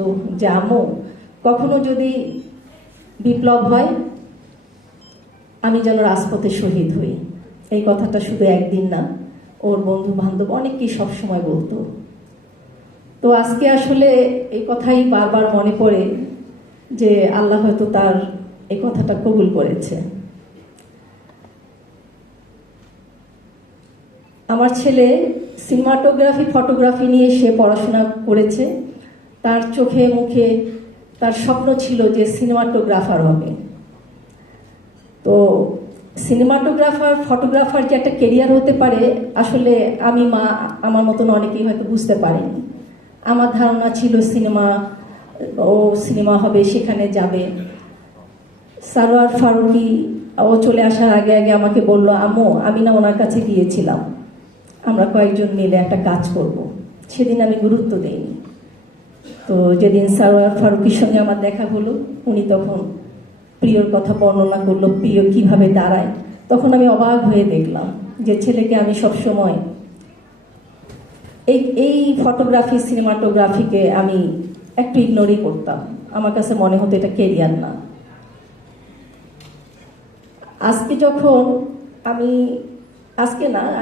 বলেছিল যে আম্মু, কখনো যদি বিপ্লব হয় আমি যেন রাজপথে শহীদ হই। এই কথাটা শুধু একদিন না, ওর বন্ধু বান্ধব অনেকেই সবসময় বলতো। তো আজকে আসলে এই কথাই বারবার মনে পড়ে যে আল্লাহ হয়তো তার এই কথাটা কবুল করেছে। আমার ছেলে সিনেমাটোগ্রাফি ফটোগ্রাফি নিয়ে সে পড়াশোনা করেছে। তার চোখে মুখে তার স্বপ্ন ছিল যে সিনেমাটোগ্রাফার হবে। তো সিনেমাটোগ্রাফার ফটোগ্রাফার যে একটা কেরিয়ার হতে পারে, আসলে আমি আমার মতন অনেকেই হয়তো বুঝতে পারেনি। আমার ধারণা ছিল সিনেমা হবে, সেখানে যাবে। সারোয়ার ফারুকী ও চলে আসার আগে আগে আমাকে বললো, আম্মু আমি না ওনার কাছে গিয়েছিলাম, আমরা কয়েকজন মিলে একটা কাজ করব। সেদিন আমি গুরুত্ব দেইনি। তো যেদিন সারোয়ার ফারুকীর সঙ্গে আমার দেখা হলো, উনি তখন প্রিয়র কথা বর্ণনা করলো, প্রিয় কিভাবে দাঁড়ায়। তখন আমি অবাক হয়ে দেখলাম যে ছেলেকে আমি সবসময় এই ফটোগ্রাফি সিনেমাটোগ্রাফিকে আমি একটু ইগনোরই করতাম। আমার কাছে মনে হতো এটা কেরিয়ার না। আজকে যখন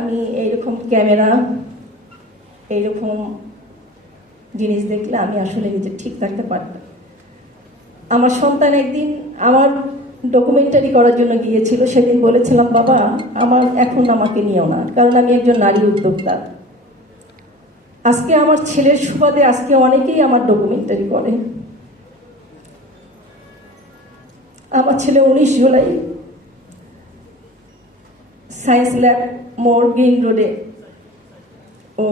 আমি এইরকম ক্যামেরা, এইরকম জিনিস দেখলে আমি আসলে নিজে ঠিক থাকতে পারতাম। আমার সন্তান একদিন আমার ডকুমেন্টারি করার জন্য গিয়েছিল। সেদিন বলেছিলাম, বাবা এখন আমাকে নিও না, কারণ আমি একজন নারী উদ্যোক্তা। আজকে আমার ছেলের সুবাদে আজকে অনেকেই আমার ডকুমেন্টারি করে। আমার ছেলে 19 জুলাই সায়েন্স ল্যাব মোড় গ্রিন রোডে ও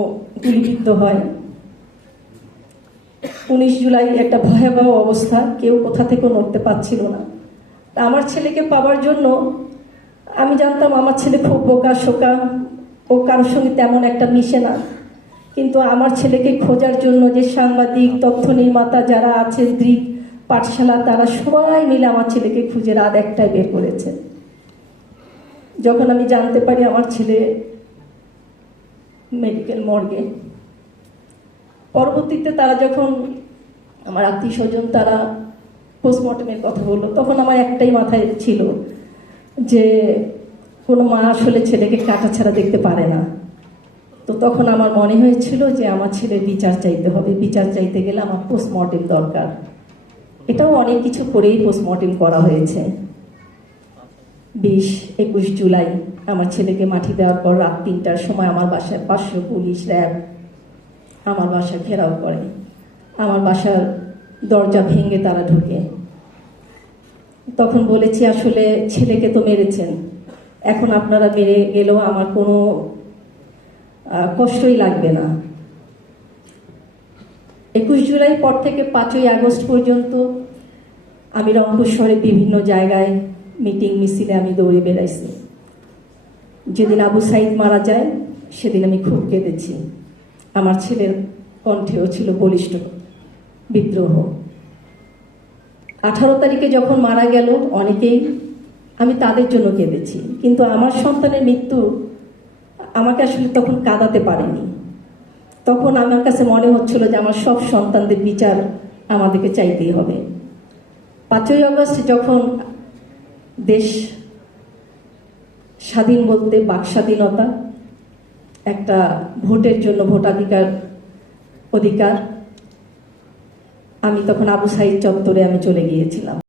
গুলিবিদ্ধ হয়। 19 জুলাই একটা ভয়াবহ অবস্থা, কেউ কোথা থেকে নড়তে পারছিল না। তা আমার ছেলেকে পাওয়ার জন্য আমি জানতাম আমার ছেলে খুব বোকা শোকা, ও কারোর সঙ্গে তেমন একটা মিশে না। কিন্তু আমার ছেলেকে খোঁজার জন্য যে সাংবাদিক, তথ্য নির্মাতা যারা আছে, দৃক পাঠশালা, তারা সবাই মিলে আমার ছেলেকে খুঁজে রাত 1টায় বের করেছে। যখন আমি জানতে পারি আমার ছেলে মেডিকেল মর্গে, পরবর্তীতে তারা যখন আমার আত্মীয় স্বজন তারা পোস্টমর্টমের কথা বললো, তখন আমার একটাই মাথায় ছিল যে কোনো মা আসলে ছেলেকে কাটা ছাড়া দেখতে পারে না। তো তখন আমার মনে হয়েছিল যে আমার ছেলের বিচার চাইতে হবে। বিচার চাইতে গেলে আমার পোস্টমর্টেম দরকার। এটাও অনেক কিছু করেই পোস্টমর্টেম করা হয়েছে। 20-21 জুলাই আমার ছেলেকে মাটি দেওয়ার পর রাত 3টার সময় আমার বাসায় 500 পুলিশ র্যাব আমার বাসা ঘেরাও করে। আমার বাসার দরজা ভেঙে তারা ঢুকে। তখন বলেছি, আসলে ছেলেকে তো মেরেছেন, এখন আপনারা মেরে গেলেও আমার কোনো কষ্টই লাগবে না। 21 জুলাই পর থেকে 5ই আগস্ট পর্যন্ত আমি রংপুর শহরে বিভিন্ন জায়গায় মিটিং মিছিলে আমি দৌড়ে বেড়াইছি। যেদিন আবু সাইদ মারা যায় সেদিন আমি খুব কেঁদেছি। আমার ছেলের কণ্ঠেও ছিল বলিষ্ঠ বিদ্রোহ। 18 তারিখে যখন মারা গেল অনেকেই, আমি তাদের জন্য কেঁদেছি। কিন্তু আমার সন্তানের মৃত্যু আমাকে আসলে তখন কাঁদাতে পারেনি। তখন আমার কাছে মনে হচ্ছিল যে আমার সব সন্তানদের বিচার আমাদেরকে চাইতেই হবে। 5ই আগস্ট যখন দেশ স্বাধীন, বলতে বাক স্বাধীনতা, একটা ভোটের জন্য অধিকার, আমি তখন আবু সাইদ চত্বরে আমি চলে গিয়েছিলাম।